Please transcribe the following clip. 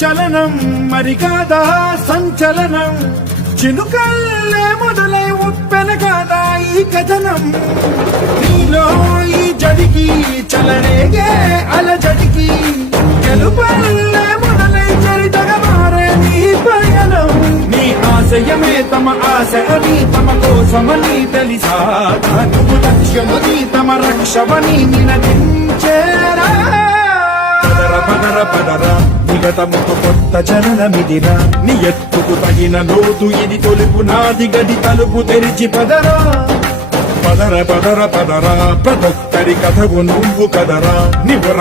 చలనం మరి కాదా సంచలనం, చినుకల్లే మొదలై ఉప్పెన కాదా ఈ కథనం. నీలో ఈ జడికి చలనేగే అలజడికి, గెలుపల్లే మొదలై చరితగా మారే నీ పయనం. నీ ఆశయమే తమ ఆశ అని తమ కోసమని తెలిసా, నువ్వు లక్ష్యమని తమ రక్షమని నినదించేరా. పదర పదర పదర నిగతముకు కొత్త జననమిదిరా, నీ ఎత్తుకు తగిన లోతు ఇది తొలుపు నాది గది తలుపు తెరిచి పదరా. పదర పదర పదరా ప్రతొక్కరి కథవు నువ్వు కదరా, నివర